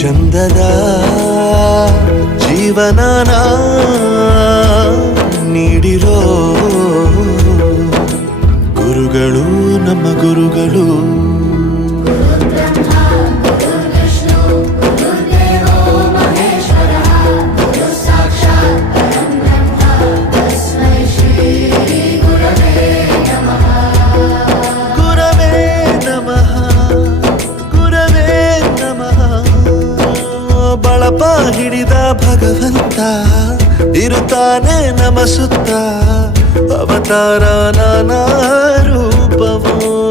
ಚಂದದ ಜೀವನನ ನೀಡಿರೋ ಗುರುಗಳು ನಮ್ಮ ಗುರುಗಳು. ಬಳಪ ಹಿಡಿದ ಭಗವಂತ ಇರುತ್ತಾನೆ ನಮ ಸುತ್ತ, ಅವತಾರ ನಾನಾ ರೂಪವೋ